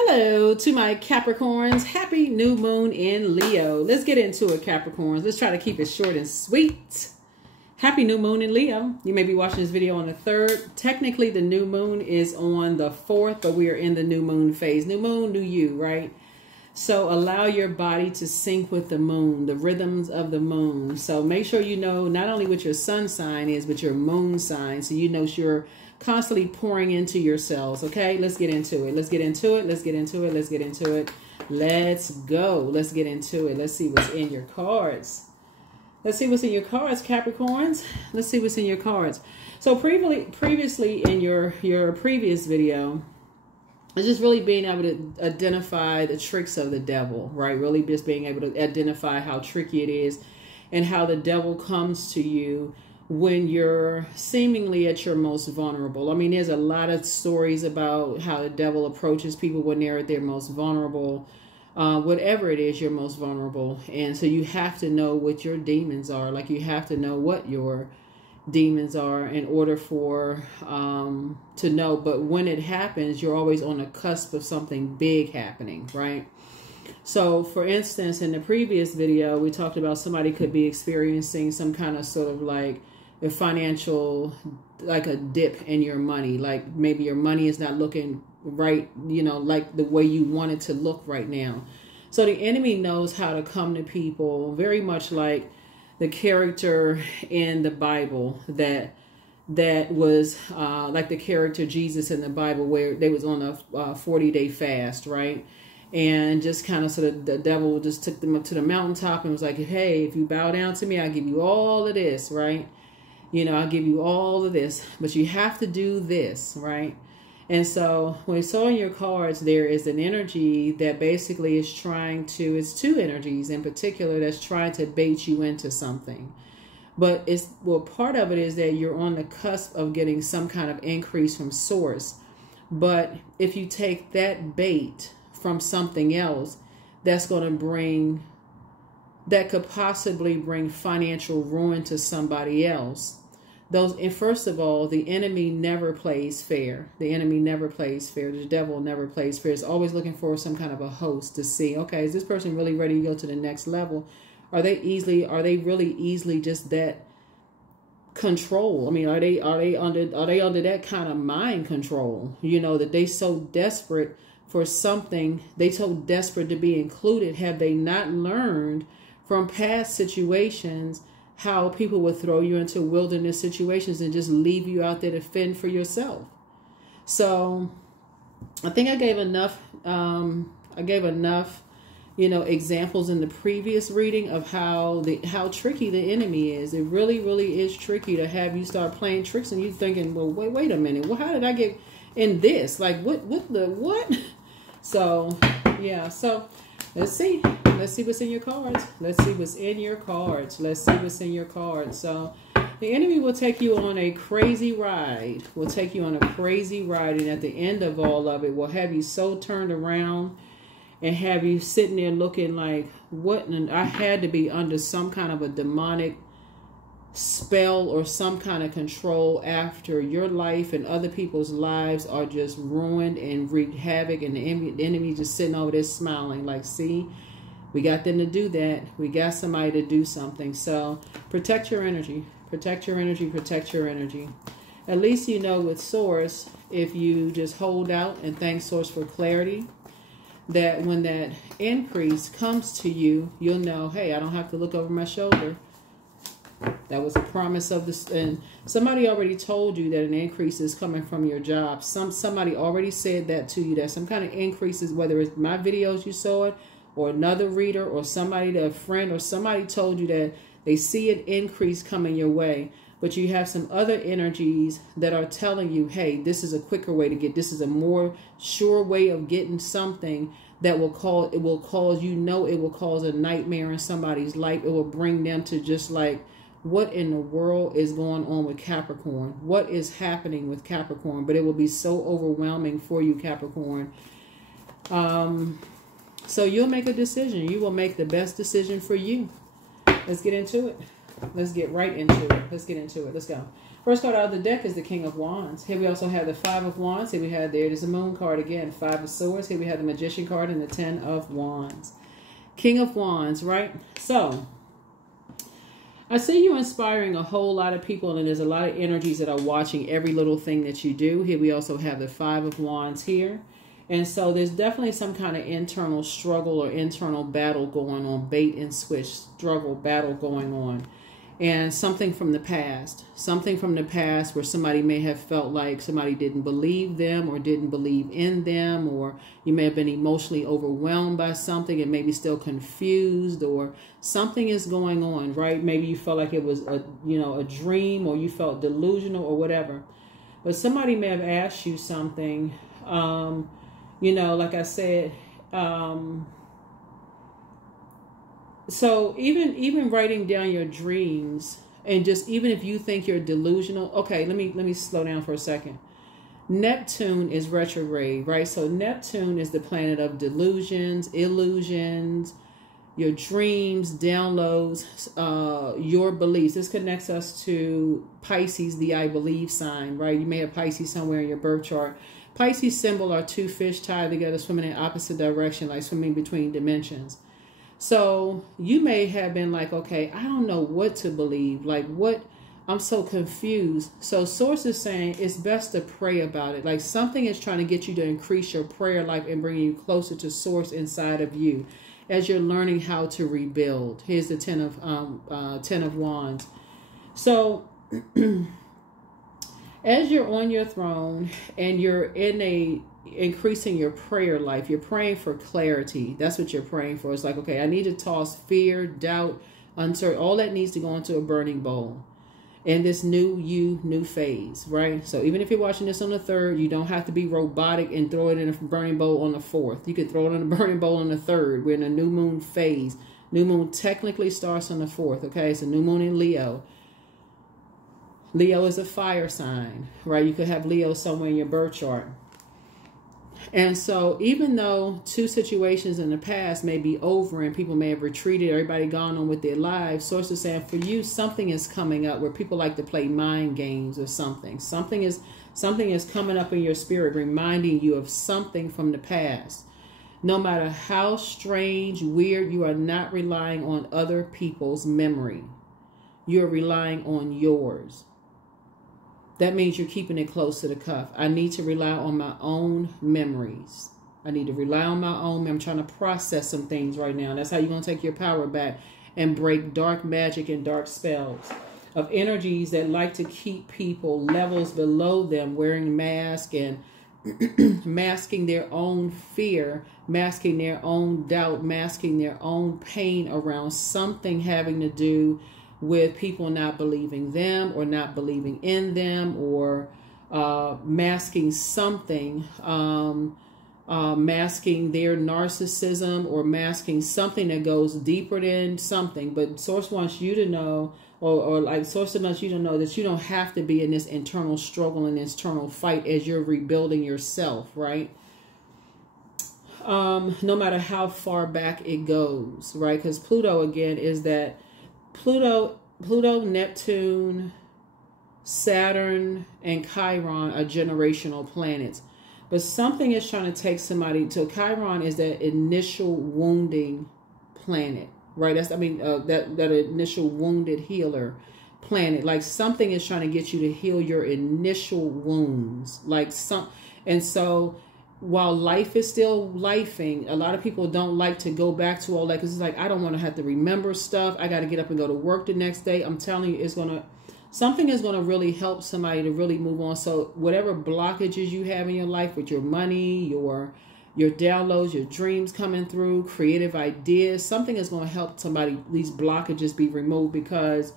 Hello to my Capricorns. Happy new moon in Leo. Let's get into it, Capricorns. Let's try to keep it short and sweet. Happy new moon in Leo. You may be watching this video on the 3rd. Technically, the new moon is on the 4th, but we are in the new moon phase. New moon, new you, right? So allow your body to sync with the moon, the rhythms of the moon. So make sure you know not only what your sun sign is, but your moon sign. So you know you're constantly pouring into yourselves. Okay, let's get into it. Let's get into it. Let's get into it. Let's get into it. Let's go. Let's get into it. Let's see what's in your cards. Let's see what's in your cards, Capricorns. Let's see what's in your cards. So previously in your previous video, it's just really being able to identify the tricks of the devil, right? Really just being able to identify how tricky it is and how the devil comes to you when you're seemingly at your most vulnerable. I mean, there's a lot of stories about how the devil approaches people when they're at their most vulnerable, whatever it is, you're most vulnerable. And so you have to know what your demons are. Like, you have to know what your demons are in order for to know. But when it happens, you're always on the cusp of something big happening, right? So for instance, in the previous video, we talked about somebody could be experiencing some kind of sort of like a financial, like a dip in your money. Like maybe your money is not looking right, you know, like the way you want it to look right now. So the enemy knows how to come to people very much like the character in the Bible that was like the character Jesus in the Bible, where they was on a 40-day fast, right? And just kind of sort of the devil just took them up to the mountaintop and was like, hey, if you bow down to me, I'll give you all of this, right? You know, I'll give you all of this, but you have to do this, right? And so when we saw in your cards, there is an energy that basically is trying to, it's two energies in particular that's trying to bait you into something. But it's, well, part of it is that you're on the cusp of getting some kind of increase from source. But if you take that bait from something else, that's going to bring, that could possibly bring financial ruin to somebody else. And first of all, the enemy never plays fair. The enemy never plays fair. The devil never plays fair. It's always looking for some kind of a host to see, okay, is this person really ready to go to the next level? Are they really easily just that control? I mean, are they under that kind of mind control? You know, that they so desperate for something, they so desperate to be included. Have they not learned from past situations how people would throw you into wilderness situations and just leave you out there to fend for yourself? So I think I gave enough, you know, examples in the previous reading of how tricky the enemy is. It really, really is tricky to have you start playing tricks and you thinking, well, wait a minute. Well, how did I get in this? Like, what? So, yeah. So let's see. Let's see what's in your cards. Let's see what's in your cards. Let's see what's in your cards. So the enemy will take you on a crazy ride. Will take you on a crazy ride. And at the end of all of it, will have you so turned around and have you sitting there looking like, what? And I had to be under some kind of a demonic spell or some kind of control after your life and other people's lives are just ruined and wreak havoc. And the enemy just sitting over there smiling like, see, we got them to do that. We got somebody to do something. So protect your energy. Protect your energy. Protect your energy. At least you know with Source, if you just hold out and thank Source for clarity, that when that increase comes to you, you'll know, hey, I don't have to look over my shoulder. That was a promise of this. And somebody already told you that an increase is coming from your job. Somebody already said that to you, that some kind of increases, whether it's my videos you saw it, or another reader, or somebody, a friend, or somebody told you that they see an increase coming your way. But you have some other energies that are telling you, hey, this is a quicker way to get, this is a more sure way of getting something that will cause, it will cause a nightmare in somebody's life. It will bring them to just like, what in the world is going on with Capricorn? What is happening with Capricorn? But it will be so overwhelming for you, Capricorn. So you'll make a decision. You will make the best decision for you. Let's get into it. Let's get right into it. Let's get into it. Let's go. First card out of the deck is the King of Wands. Here we also have the Five of Wands. Here we have, there it is, the Moon card again. Five of Swords. Here we have the Magician card and the Ten of Wands. King of Wands, right? So, I see you inspiring a whole lot of people, and there's a lot of energies that are watching every little thing that you do. Here we also have the Five of Wands here. And so there's definitely some kind of internal struggle or internal battle going on, bait and switch, struggle, battle going on. And something from the past where somebody may have felt like somebody didn't believe them or didn't believe in them, or you may have been emotionally overwhelmed by something and maybe still confused, or something is going on, right? Maybe you felt like it was a dream, or you felt delusional or whatever. But somebody may have asked you something, like I said, so even writing down your dreams, and just even if you think you're delusional. Okay, let me slow down for a second. Neptune is retrograde, right? So Neptune is the planet of delusions, illusions, your dreams, downloads, your beliefs. This connects us to Pisces, the I believe sign, right? You may have Pisces somewhere in your birth chart. Pisces symbol are two fish tied together, swimming in opposite direction, like swimming between dimensions. So you may have been like, okay, I don't know what to believe. Like, what? I'm so confused. So Source is saying it's best to pray about it. Like, something is trying to get you to increase your prayer life and bring you closer to Source inside of you as you're learning how to rebuild. Here's the Ten of Wands. So as you're on your throne and you're in increasing your prayer life, you're praying for clarity. That's what you're praying for. It's like, okay, I need to toss fear, doubt, uncertainty. All that needs to go into a burning bowl in this new phase, right? So even if you're watching this on the 3rd, you don't have to be robotic and throw it in a burning bowl on the 4th. You could throw it in a burning bowl on the 3rd. We're in a new moon phase. New moon technically starts on the 4th, okay? It's a new moon in Leo. Leo is a fire sign, right? You could have Leo somewhere in your birth chart. And so even though two situations in the past may be over and people may have retreated, everybody gone on with their lives, Source is saying for you, something is coming up where people like to play mind games or something. Something is coming up in your spirit, reminding you of something from the past. No matter how strange, weird, you are not relying on other people's memory. You're relying on yours. That means you're keeping it close to the cuff. I need to rely on my own memories. I need to rely on my own memory. I'm trying to process some things right now. That's how you're going to take your power back and break dark magic and dark spells of energies that like to keep people levels below them, wearing masks and masking their own fear, masking their own doubt, masking their own pain around something having to do with people not believing them or not believing in them, or masking something, masking their narcissism, or masking something that goes deeper than something. But Source wants you to know, or like Source wants you to know that you don't have to be in this internal struggle and internal fight as you're rebuilding yourself, right? No matter how far back it goes, right? Because Pluto, again, is that Pluto, Neptune, Saturn, and Chiron are generational planets. But something is trying to take somebody to Chiron is that initial wounding planet, right? That's, that initial wounded healer planet. Like something is trying to get you to heal your initial wounds. And so while life is still lifing, a lot of people don't like to go back to all that because it's like, I don't want to have to remember stuff. I got to get up and go to work the next day. I'm telling you, something is going to really help somebody to really move on. So whatever blockages you have in your life with your money, your downloads, your dreams coming through, creative ideas, something is going to help somebody, these blockages be removed. Because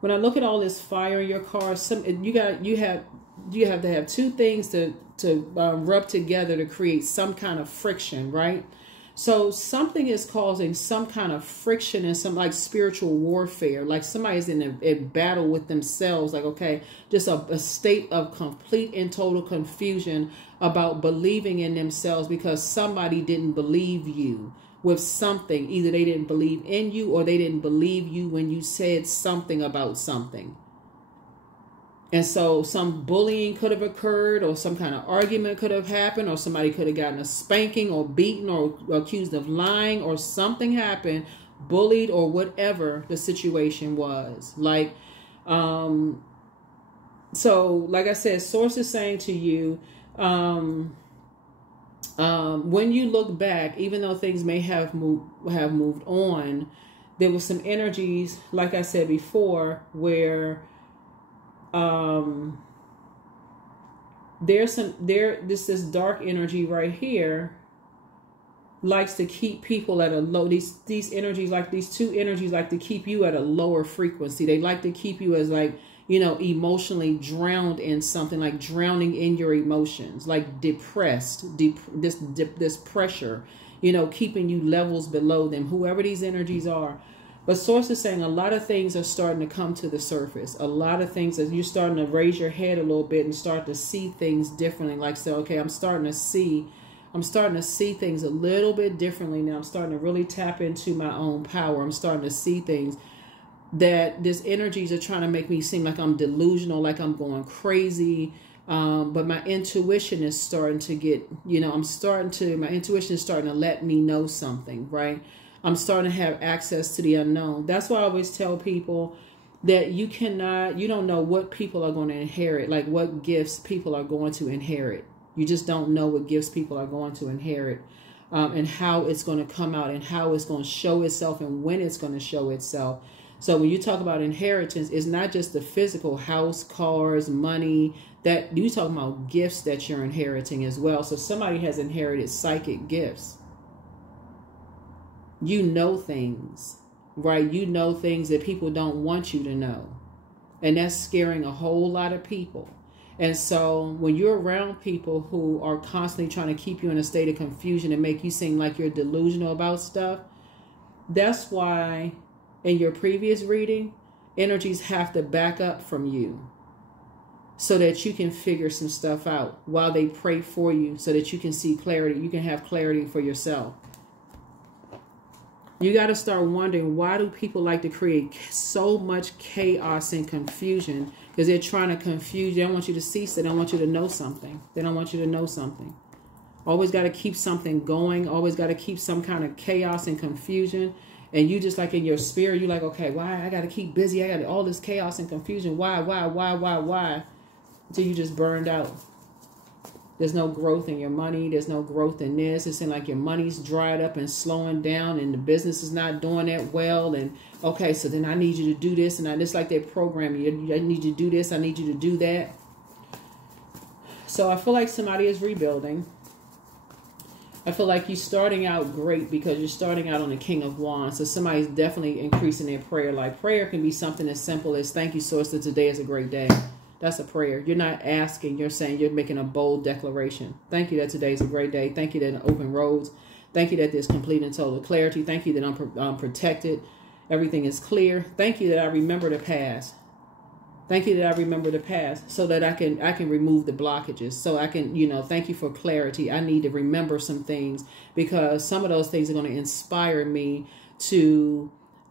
when I look at all this fire in your car, you have to have two things to rub together to create some kind of friction, right? So something is causing some kind of friction and some like spiritual warfare, like somebody's in a battle with themselves, like, okay, just a state of complete and total confusion about believing in themselves because somebody didn't believe you with something. Either they didn't believe in you or they didn't believe you when you said something about something. And so some bullying could have occurred, or some kind of argument could have happened, or somebody could have gotten a spanking or beaten or accused of lying, or something happened, bullied, or whatever the situation was. Like, so like I said, source is saying to you, when you look back, even though things may have moved on, there was some energies, like I said before, where this dark energy right here likes to keep people at a low, these energies, like these two energies, like to keep you at a lower frequency. They like to keep you as, like, you know, emotionally drowned in something, like drowning in your emotions, like depressed, this pressure, you know, keeping you levels below them, whoever these energies are. But source is saying a lot of things are starting to come to the surface. A lot of things that you're starting to raise your head a little bit and start to see things differently. Like, say, okay, I'm starting to see things a little bit differently now. I'm starting to really tap into my own power. I'm starting to see things that these energies are trying to make me seem like I'm delusional, like I'm going crazy. But my intuition is starting to get, you know, my intuition is starting to let me know something, right? I'm starting to have access to the unknown. That's why I always tell people that you don't know what people are going to inherit, like what gifts people are going to inherit. You just don't know what gifts people are going to inherit, and how it's going to come out, and how it's going to show itself, and when it's going to show itself. So when you talk about inheritance, it's not just the physical house, cars, money, that you talking about gifts that you're inheriting as well. So somebody has inherited psychic gifts. You know things, right? You know things that people don't want you to know. And that's scaring a whole lot of people. And so when you're around people who are constantly trying to keep you in a state of confusion and make you seem like you're delusional about stuff, that's why in your previous reading, energies have to back up from you so that you can figure some stuff out while they pray for you, so that you can see clarity. You can have clarity for yourself. You got to start wondering, why do people like to create so much chaos and confusion? Because they're trying to confuse you. They don't want you to cease. They don't want you to know something. They don't want you to know something. Always got to keep something going. Always got to keep some kind of chaos and confusion. And you just, like, in your spirit, you're like, okay, why? I got to keep busy. I got all this chaos and confusion. Why? Until you just burned out. There's no growth in your money. There's no growth in this. It's like your money's dried up and slowing down, and the business is not doing that well. And okay, so then I need you to do this, and it's like they program you. I need you to do this. I need you to do that. So I feel like somebody is rebuilding. I feel like you're starting out great because you're starting out on the King of Wands. So somebody's definitely increasing their prayer. Like, prayer can be something as simple as, thank you, source, that today is a great day. That's a prayer. You're not asking. You're saying, you're making a bold declaration. Thank you that today's a great day. Thank you that open roads. Thank you that there's complete and total clarity. Thank you that I'm protected. Everything is clear. Thank you that I remember the past. Thank you that I remember the past so that I can remove the blockages. So I can, thank you for clarity. I need to remember some things because some of those things are going to inspire me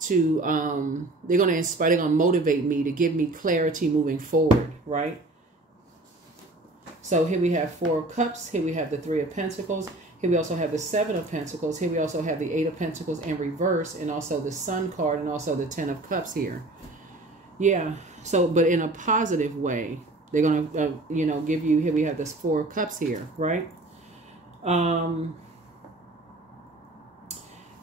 they're going to motivate me to give me clarity moving forward, right? So here we have 4 of Cups. Here we have the 3 of Pentacles. Here we also have the 7 of Pentacles. Here we also have the 8 of Pentacles in reverse, and also the Sun card, and also the 10 of Cups here. Yeah. So, but in a positive way, they're going to, give you, here we have this 4 of Cups here, right?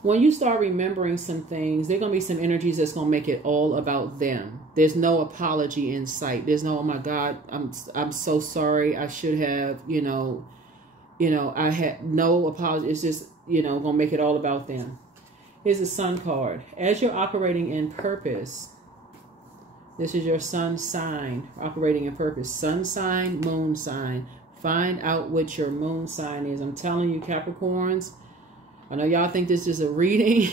When you start remembering some things, there are going to be some energies that's going to make it all about them. There's no apology in sight. There's no, oh my God, I'm so sorry. I should have, I had no apology. It's just, going to make it all about them. Here's the Sun card. As you're operating in purpose, this is your sun sign, operating in purpose. Sun sign, moon sign. Find out what your moon sign is. I'm telling you, Capricorns, I know y'all think this is a reading.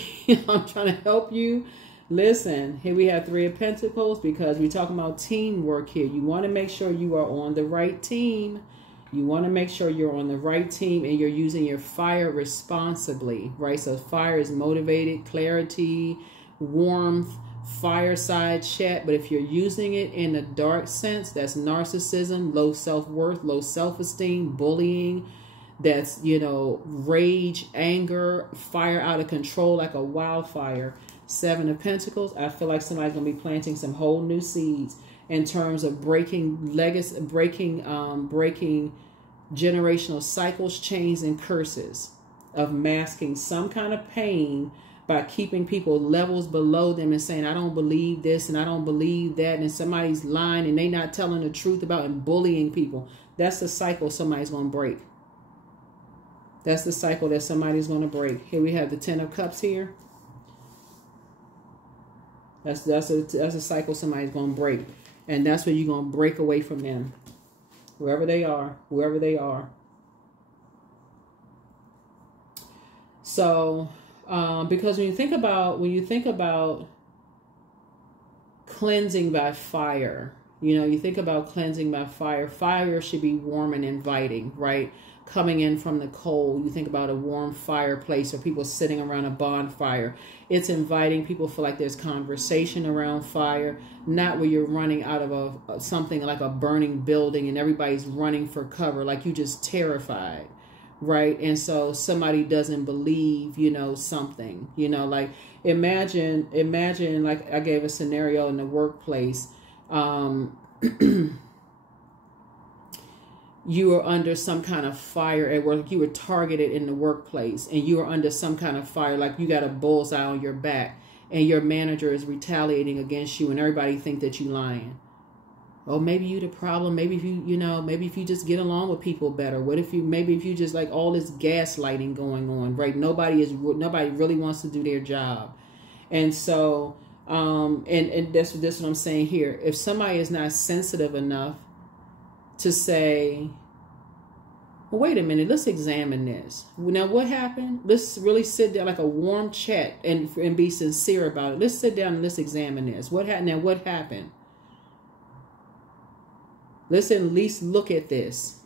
I'm trying to help you. Listen, here we have 3 of Pentacles because we're talking about teamwork here. You want to make sure you are on the right team. You want to make sure you're on the right team and you're using your fire responsibly, right? So fire is motivated, clarity, warmth, fireside chat, but if you're using it in a dark sense, that's narcissism, low self-worth, low self-esteem, bullying, that's, you know, rage, anger, fire out of control like a wildfire. Seven of Pentacles, I feel like somebody's going to be planting some whole new seeds in terms of breaking legacy, breaking generational cycles, chains, and curses, of masking some kind of pain by keeping people levels below them and saying, I don't believe this and I don't believe that, and somebody's lying and they not telling the truth about, and bullying people. That's the cycle somebody's going to break. That's the cycle that somebody's going to break. Here we have the Ten of Cups here. That's a cycle somebody's going to break. And that's where you're going to break away from them. Wherever they are. Wherever they are. So, because when you think about cleansing by fire, you know, you think about cleansing by fire. Fire should be warm and inviting, right? Coming in from the cold. You think about a warm fireplace or people sitting around a bonfire. It's inviting. People feel like there's conversation around fire, not where you're running out of something like a burning building and everybody's running for cover, like you just terrified, right? And so somebody doesn't believe, you know, something, you know, like imagine like I gave a scenario in the workplace. You were under some kind of fire at work. You were targeted in the workplace and you were under some kind of fire, like you got a bullseye on your back and your manager is retaliating against you and everybody think that you lying. Oh, maybe you the problem. Maybe if maybe if you just get along with people better. What if maybe if you just like all this gaslighting going on, right? Nobody really wants to do their job. And so, and that's what I'm saying here. If somebody is not sensitive enough to say, well, wait a minute, let's examine this. Now, what happened? Let's really sit down like a warm chat and be sincere about it. Let's sit down and let's examine this. What happened? Now, what happened? Let's at least look at this.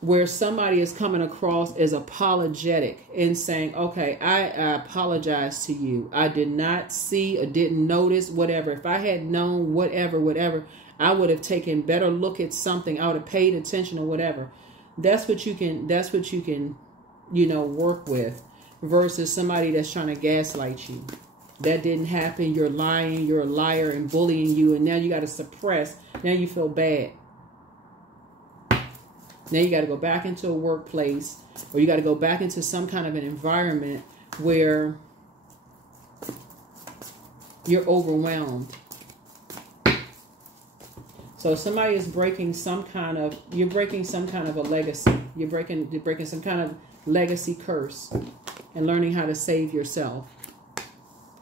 Where somebody is coming across as apologetic and saying, okay, I apologize to you. I did not see or didn't notice, whatever. If I had known, whatever, I would have taken better look at something. I would have paid attention or whatever. That's what you can, you know, work with, versus somebody that's trying to gaslight you. That didn't happen. You're lying. You're a liar and bullying you. And now you got to suppress. Now you feel bad. Now you got to go back into a workplace, or you got to go back into some kind of an environment where you're overwhelmed. So somebody is breaking some kind of, you're breaking some kind of a legacy. You're breaking some kind of legacy curse and learning how to save yourself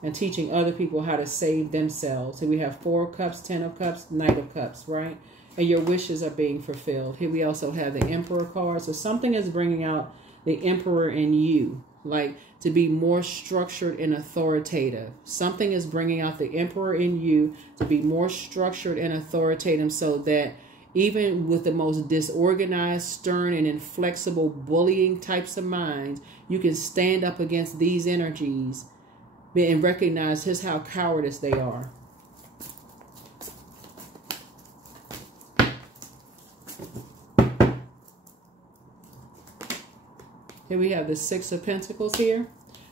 and teaching other people how to save themselves. So we have Four of Cups, Ten of Cups, Knight of Cups, right? And your wishes are being fulfilled. Here we also have the Emperor card. So something is bringing out the Emperor in you, like to be more structured and authoritative. Something is bringing out the Emperor in you to be more structured and authoritative, so that even with the most disorganized, stern, and inflexible bullying types of minds, you can stand up against these energies and recognize just how cowardice they are. Here we have the Six of Pentacles here.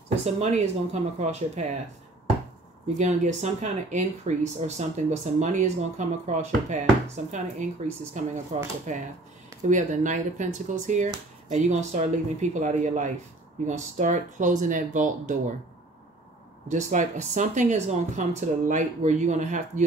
So some money is going to come across your path. You're going to get some kind of increase or something, but some money is going to come across your path. Some kind of increase is coming across your path. Here we have the Knight of Pentacles here. And you're going to start leaving people out of your life. You're going to start closing that vault door. Just like something is going to come to the light where you're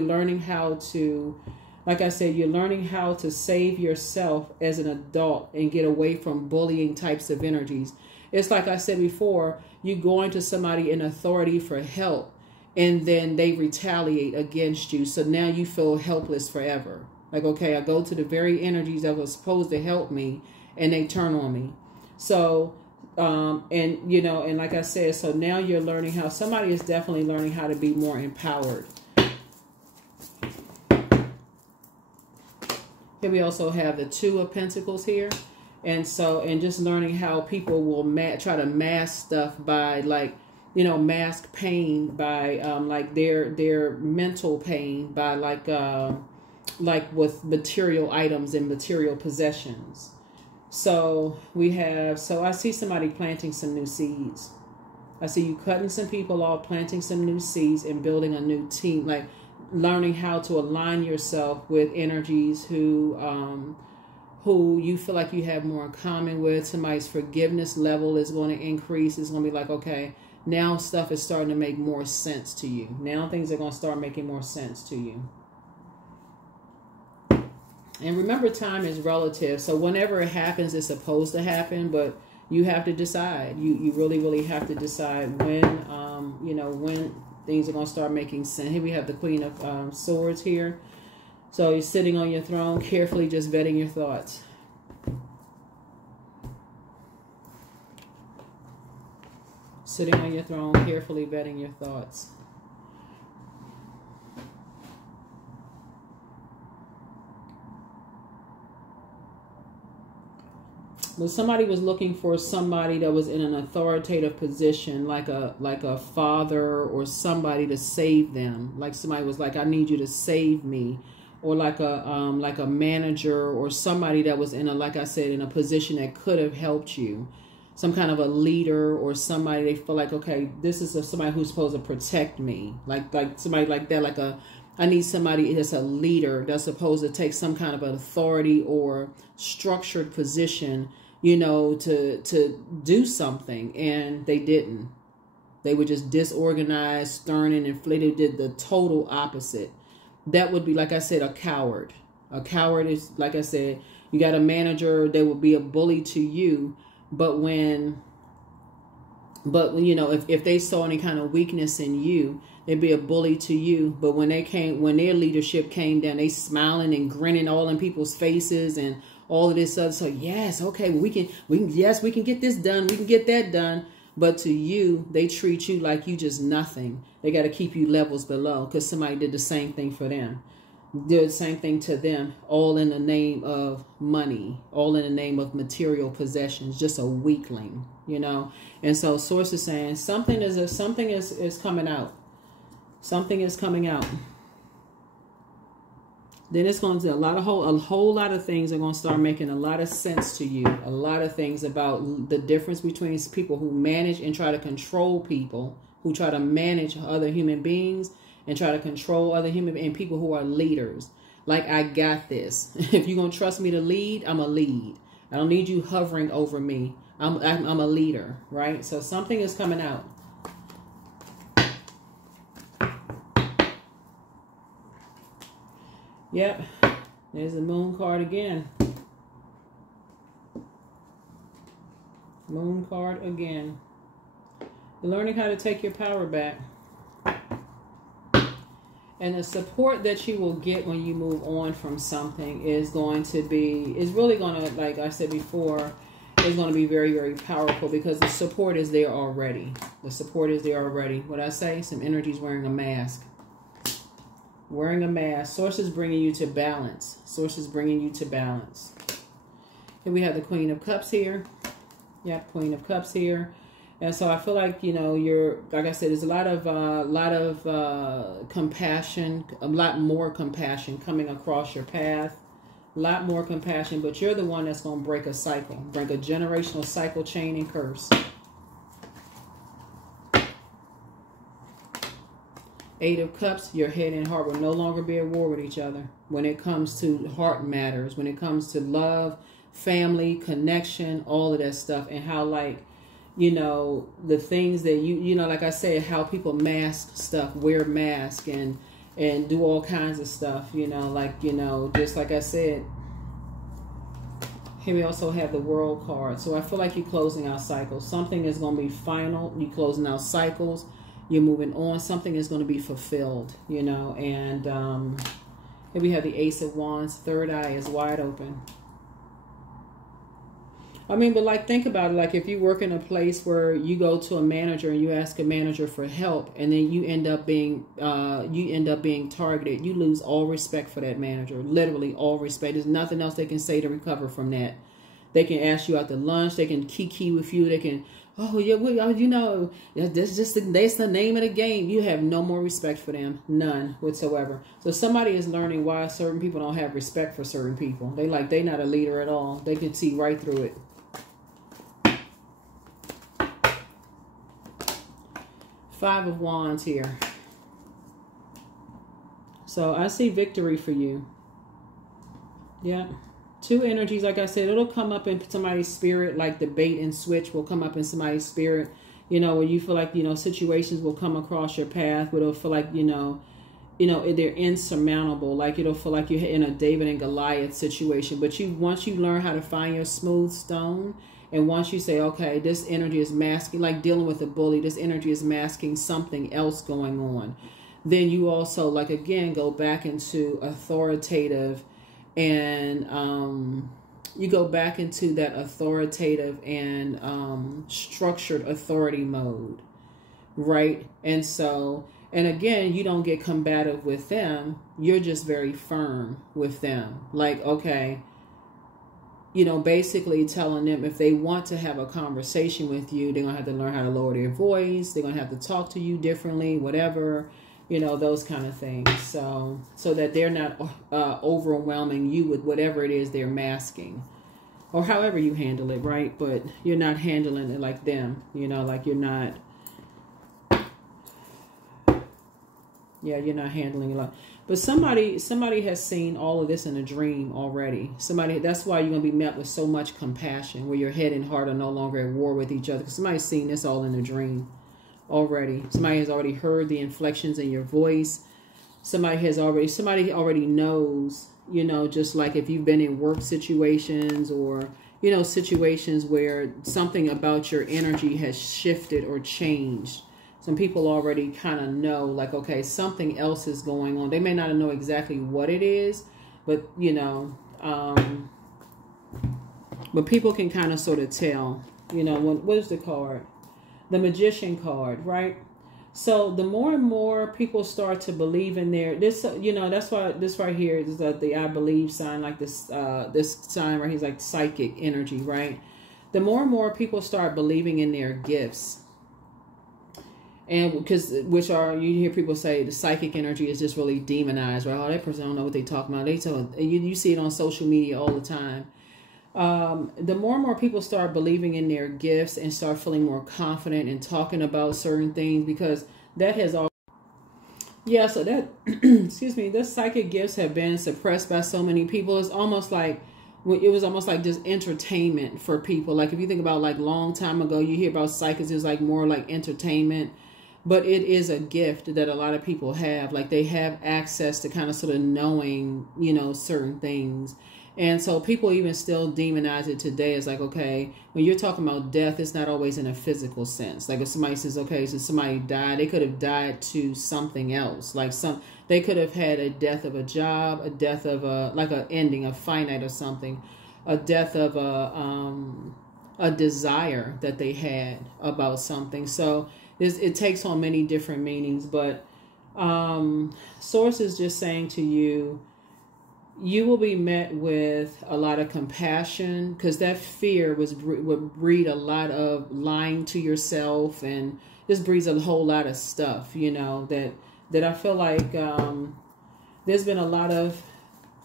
learning how to, like I said, you're learning how to save yourself as an adult and get away from bullying types of energies. It's like I said before, you going to somebody in authority for help and then they retaliate against you. So now you feel helpless forever. Like, okay, I go to the very energies that were supposed to help me and they turn on me. So, and you know, and like I said, so now you're learning how, somebody is definitely learning how to be more empowered. Here we also have the Two of Pentacles here. And so, and just learning how people will try to mask stuff by like you know, mask pain by like their mental pain by like with material items and material possessions. So we have, so I see somebody planting some new seeds. I see you cutting some people off, planting some new seeds, and building a new team, like learning how to align yourself with energies who you feel like you have more in common with. Somebody's forgiveness level is going to increase. It's going to be like, okay, now stuff is starting to make more sense to you. Now things are going to start making more sense to you. And remember, time is relative. So whenever it happens, it's supposed to happen, but you have to decide. You really, really have to decide when, you know, when things are going to start making sense. Here we have the Queen of Swords here. So you're sitting on your throne, carefully just vetting your thoughts. Sitting on your throne, carefully vetting your thoughts. But somebody was looking for somebody that was in an authoritative position, like a father or somebody to save them. Like somebody was like, I need you to save me. Or like a manager or somebody that was in a, like I said, in a position that could have helped you. Some kind of a leader or somebody they feel like, okay, this is somebody who's supposed to protect me. Like somebody like that, I need somebody that's a leader that's supposed to take some kind of an authority or structured position, you know, to do something. And they didn't. They were just disorganized, stern, and inflated, did the total opposite. That would be, like I said, a coward. A coward is, like I said, you got a manager, they will be a bully to you. But when you know, if they saw any kind of weakness in you, they'd be a bully to you. But when their leadership came down, they smiling and grinning all in people's faces and all of this other. So yes, okay, we can get this done. We can get that done. But to you, they treat you like you just nothing. They got to keep you levels below because somebody did the same thing for them. Did the same thing to them, all in the name of money, all in the name of material possessions, just a weakling, you know. And so source is saying something is coming out. Something is coming out. Then it's going to a whole lot of things are going to start making a lot of sense to you. A lot of things about the difference between people who manage and try to control people, who try to manage other human beings and try to control other human beings, and people who are leaders. Like, I got this. If you're going to trust me to lead, I'm a lead. I don't need you hovering over me. I'm a leader, right? So something is coming out. Yep, there's the Moon card again. Moon card again. You're learning how to take your power back. And the support that you will get when you move on from something is really going to, like I said before, is going to be very, very powerful because the support is there already. The support is there already. What I say, some energy's wearing a mask. Wearing a mask. Source is bringing you to balance. Source is bringing you to balance. Here we have the Queen of Cups here. Yep, Queen of Cups here. And so I feel like, you know, like I said, there's a lot of compassion, a lot more compassion coming across your path. A lot more compassion, but you're the one that's going to break a cycle. Break a generational cycle, chain, and curse. Eight of Cups, your head and heart will no longer be at war with each other. When it comes to heart matters, when it comes to love, family, connection, all of that stuff, and how, like, you know, the things that you know, like I said, how people mask stuff, wear masks and do all kinds of stuff, you know, like, you know, just like I said. Here we also have the World card. So I feel like you're closing out cycles. Something is going to be final. You're closing out cycles. You're moving on. Something is going to be fulfilled, you know. And here we have the Ace of Wands. Third eye is wide open. I mean, but like, think about it. Like, if you work in a place where you go to a manager and you ask a manager for help, and then you end up being targeted, you lose all respect for that manager. Literally all respect. There's nothing else they can say to recover from that. They can ask you out to lunch. They can kiki with you. They can, oh yeah, well, you know, that's the name of the game. You have no more respect for them, none whatsoever. So somebody is learning why certain people don't have respect for certain people. They not a leader at all. They can see right through it. Five of Wands here. So I see victory for you. Yeah. Two energies, like I said, it'll come up in somebody's spirit, like the bait and switch will come up in somebody's spirit. You know, when you feel like, you know, situations will come across your path, where it'll feel like, you know, they're insurmountable. Like it'll feel like you're in a David and Goliath situation. But once you learn how to find your smooth stone, and once you say, okay, this energy is masking, like dealing with a bully, this energy is masking something else going on. Then you also, like, again, go back into authoritative and you go back into that authoritative and structured authority mode, right? And so, and again, you don't get combative with them. You're just very firm with them. Like, okay, you know, basically telling them if they want to have a conversation with you, they're going to have to learn how to lower their voice. They're going to have to talk to you differently, whatever, you know, those kind of things. So that they're not overwhelming you with whatever it is they're masking, or however you handle it, right? But you're not handling it like them, you know, like you're not, yeah, you're not handling it like. But somebody has seen all of this in a dream already. Somebody, that's why you're going to be met with so much compassion, where your head and heart are no longer at war with each other. Because somebody's seen this all in a dream already. Somebody has already heard the inflections in your voice. Somebody already knows, you know, just like if you've been in work situations, or, you know, situations where something about your energy has shifted or changed. Some people already kind of know, like, okay, something else is going on. They may not know exactly what it is, but, you know, but people can kind of sort of tell, you know, what is the card? The Magician card, right? So the more and more people start to believe in this, you know, that's why this right here is the I believe sign, like this sign right here is like psychic energy, right? The more and more people start believing in their gifts. And which are, you hear people say the psychic energy is just really demonized, right? Oh, that person don't know what they talking about. You see it on social media all the time. The more and more people start believing in their gifts and start feeling more confident in talking about certain things, because that has all. Yeah, so that, excuse me, those psychic gifts have been suppressed by so many people. It's almost like, it was almost like just entertainment for people. Like if you think about like long time ago, you hear about psychics, it was like more like entertainment. But it is a gift that a lot of people have. Like they have access to kind of sort of knowing, you know, certain things. And so people even still demonize it today. It's like, okay, when you're talking about death, it's not always in a physical sense. Like if somebody says, okay, so somebody died, they could have died to something else. Like they could have had a death of a job, a death of like an ending, a finite or something, a death of a desire that they had about something. So it takes on many different meanings, but Source is just saying to you, you will be met with a lot of compassion, because that fear would breed a lot of lying to yourself, and this breeds a whole lot of stuff, you know, that I feel like there's been a lot of,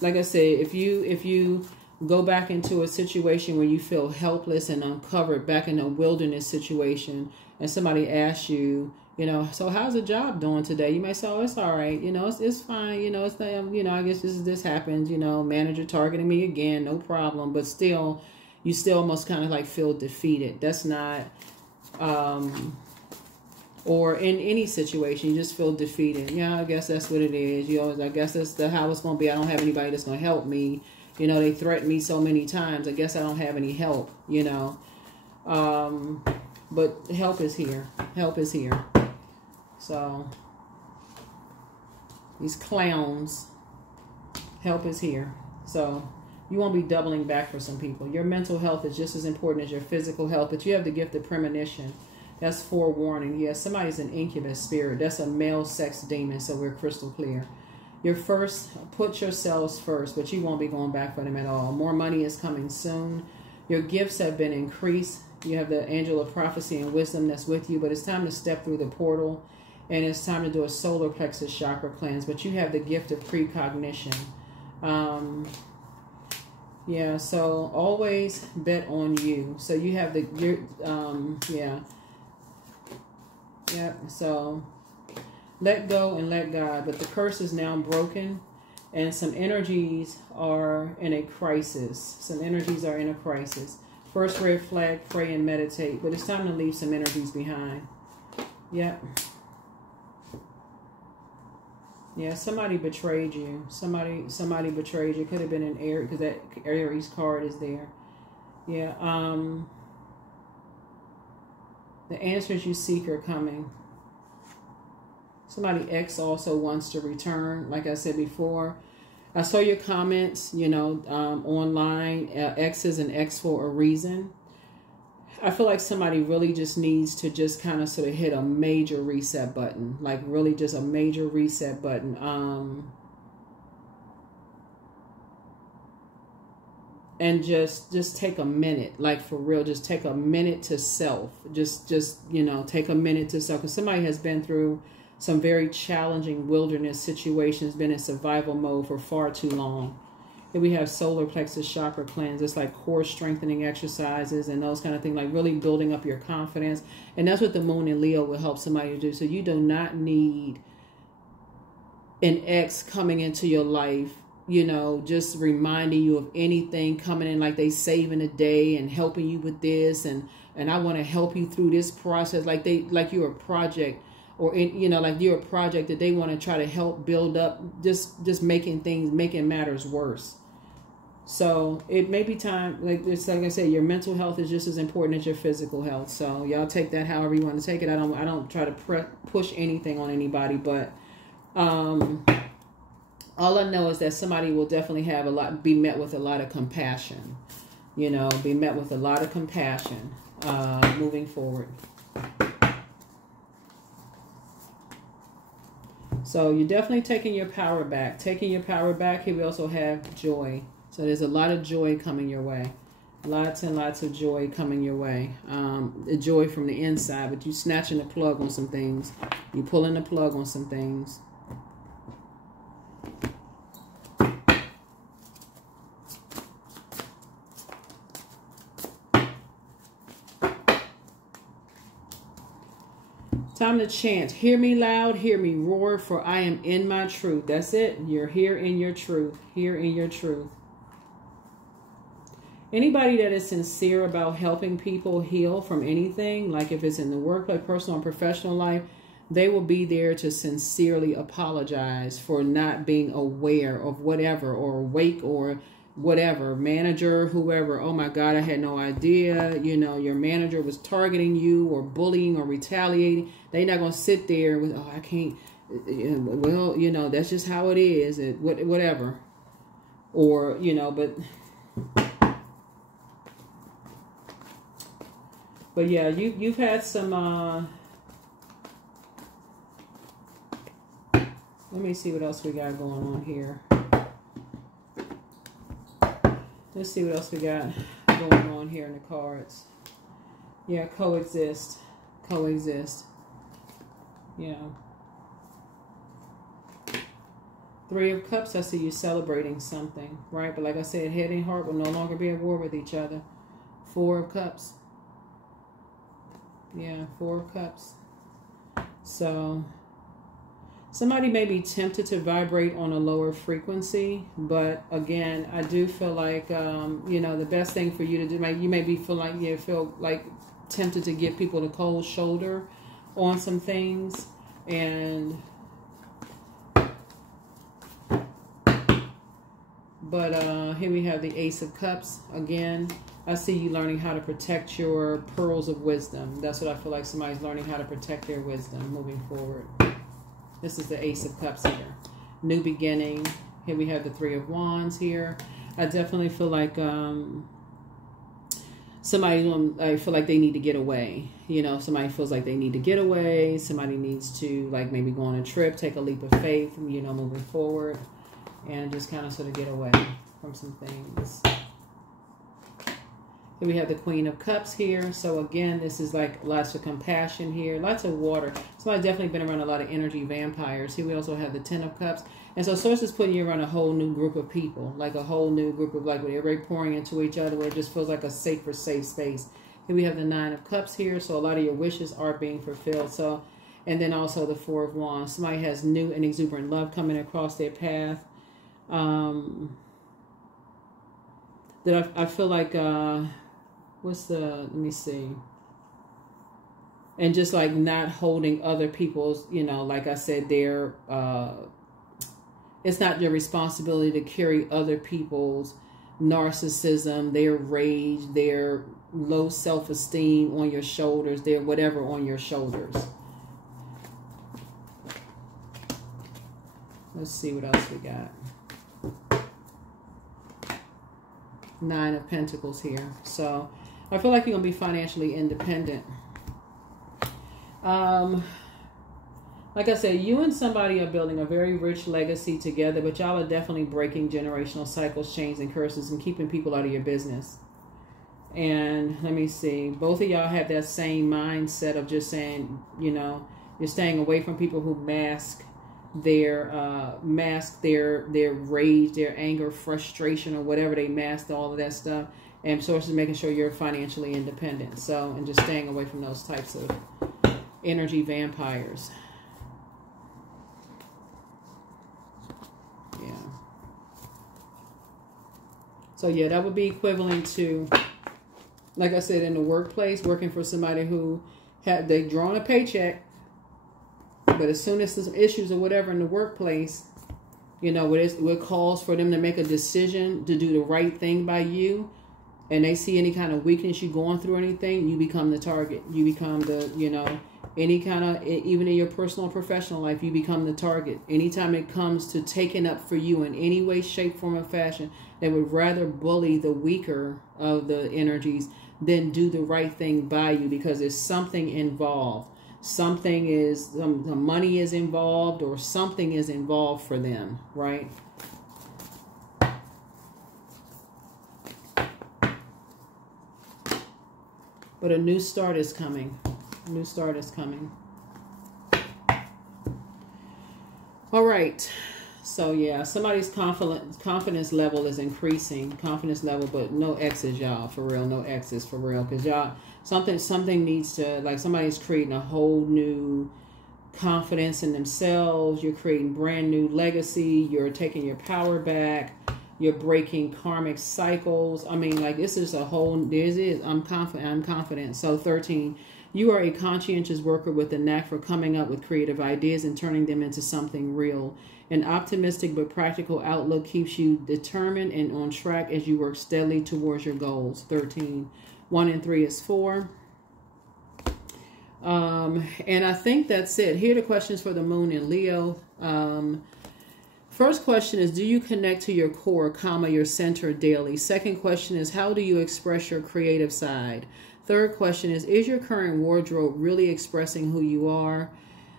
like I said, if you go back into a situation where you feel helpless and uncovered, back in a wilderness situation, and somebody asks you, you know, so how's the job doing today? You may say, oh, it's all right. You know, it's fine. You know, it's not, you know, I guess this happens, you know, manager targeting me again, no problem. But still, you still almost kind of like feel defeated. That's not, or in any situation, you just feel defeated. Yeah, I guess that's what it is. You always, I guess that's how it's going to be. I don't have anybody that's going to help me. You know, they threatened me so many times. I guess I don't have any help, you know. But help is here. Help is here. So, these clowns, help is here. So, you won't be doubling back for some people. Your mental health is just as important as your physical health, but you have the gift of premonition. That's forewarning. Yes, somebody's an incubus spirit. That's a male sex demon, so we're crystal clear. Put yourselves first, but you won't be going back for them at all. More money is coming soon. Your gifts have been increased. You have the angel of prophecy and wisdom that's with you, but it's time to step through the portal, and it's time to do a solar plexus chakra cleanse. But you have the gift of precognition. Yeah, so always bet on you. So you have so let go and let God. But the curse is now broken, and some energies are in a crisis. Some energies are in a crisis. First red flag, pray and meditate. But it's time to leave some energies behind. Yep. Yeah, somebody betrayed you. Somebody betrayed you. Could have been an Aries, because that Aries card is there. Yeah. The answers you seek are coming. Somebody X also wants to return. Like I said before, I saw your comments, you know, online. X is an X for a reason. I feel like somebody really just needs to just kind of sort of hit a major reset button. Like really just a major reset button. And just take a minute, like for real, just take a minute to self. Just you know, take a minute to self. Because somebody has been through some very challenging wilderness situations, been in survival mode for far too long. And we have solar plexus chakra cleanse. It's like core strengthening exercises and those kind of things, like really building up your confidence. And that's what the moon in Leo will help somebody to do. So you do not need an ex coming into your life, you know, just reminding you of anything, coming in like they saving a day and helping you with this. And I want to help you through this process. Like you're a project, or you know, like you're a project that they want to try to help build up, just making matters worse. So it may be time, like I said, your mental health is just as important as your physical health. So y'all take that however you want to take it. I don't try to push anything on anybody, but all I know is that somebody will definitely be met with a lot of compassion. You know, be met with a lot of compassion moving forward. So you're definitely taking your power back. Taking your power back. Here we also have joy. So there's a lot of joy coming your way. Lots and lots of joy coming your way. The joy from the inside. But you snatching the plug on some things. You pulling the plug on some things. Time to chant. Hear me loud, hear me roar, for I am in my truth. That's it. You're here in your truth. Here in your truth. Anybody that is sincere about helping people heal from anything, like if it's in the workplace, personal and professional life, they will be there to sincerely apologize for not being aware of whatever, or awake, or whatever, manager, whoever. Oh my God, I had no idea. You know, your manager was targeting you or bullying or retaliating. They're not going to sit there with, oh, I can't, well, you know, that's just how it is, and whatever. Or, you know, but yeah, you've had some, let me see what else we got going on here. Let's see what else we got going on here in the cards. Yeah, coexist. Coexist. Yeah. Three of Cups, I see you celebrating something, right? But like I said, head and heart will no longer be at war with each other. Four of Cups. Yeah, Four of Cups. So somebody may be tempted to vibrate on a lower frequency, but again, I do feel like, you know, the best thing for you to do, you may be feel like tempted to give people the cold shoulder on some things. And but here we have the Ace of Cups again. I see you learning how to protect your pearls of wisdom. That's what I feel like somebody's learning, how to protect their wisdom moving forward. This is the Ace of Cups here. New beginning. Here we have the Three of Wands here. I definitely feel like somebody, I feel like they need to get away. You know, somebody feels like they need to get away. Somebody needs to, like, maybe go on a trip, take a leap of faith, you know, moving forward. And just kind of sort of get away from some things. Here we have the Queen of Cups here. So again, this is like lots of compassion here, lots of water. So I've definitely been around a lot of energy vampires. Here we also have the Ten of Cups. And so Source is putting you around a whole new group of people, like a whole new group of, like, with everybody pouring into each other, where it just feels like a safe space. Here we have the Nine of Cups here. So a lot of your wishes are being fulfilled. So, and then also the Four of Wands. Somebody has new and exuberant love coming across their path. That I feel like, let me see. And just like not holding other people's, you know, like I said, their, it's not your responsibility to carry other people's narcissism, their rage, their low self-esteem on your shoulders, their whatever on your shoulders. Let's see what else we got. Nine of Pentacles here. So I feel like you're going to be financially independent. Like I said, you and somebody are building a very rich legacy together, but y'all are definitely breaking generational cycles, chains, and curses, and keeping people out of your business. And let me see. Both of y'all have that same mindset of just saying, you know, you're staying away from people who mask their rage, their anger, frustration, or whatever they mask, all of that stuff. And Source is making sure you're financially independent. So, and just staying away from those types of energy vampires. Yeah. So yeah, that would be equivalent to, like I said, in the workplace, working for somebody who they've drawn a paycheck, but as soon as there's issues or whatever in the workplace, you know, what calls for them to make a decision to do the right thing by you, and they see any kind of weakness you going through or anything, you become the target. You become the, you know, any kind of, even in your personal or professional life, you become the target. Anytime it comes to taking up for you in any way, shape, form, or fashion, they would rather bully the weaker of the energies than do the right thing by you, because there's something involved. Something is, the money is involved, or something is involved for them, right? But a new start is coming. A new start is coming. All right. So yeah, somebody's confidence level is increasing. Confidence level, but no exes, y'all. For real, no exes, for real. Because y'all, something needs to, like, somebody's creating a whole new confidence in themselves. You're creating brand new legacy. You're taking your power back. You're breaking karmic cycles. I mean, like, this is a whole, I'm confident. So 13, you are a conscientious worker with a knack for coming up with creative ideas and turning them into something real. An optimistic but practical outlook keeps you determined and on track as you work steadily towards your goals. 13. 1 and 3 is 4. And I think that's it. Here are the questions for the moon in Leo. First question is, do you connect to your core, your center daily? Second question is, how do you express your creative side? Third question is your current wardrobe really expressing who you are?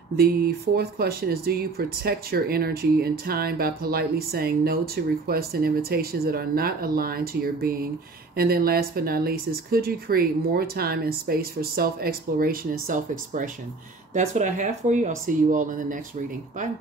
The fourth question is, do you protect your energy and time by politely saying no to requests and invitations that are not aligned to your being? And then last but not least is, could you create more time and space for self-exploration and self-expression? That's what I have for you. I'll see you all in the next reading. Bye.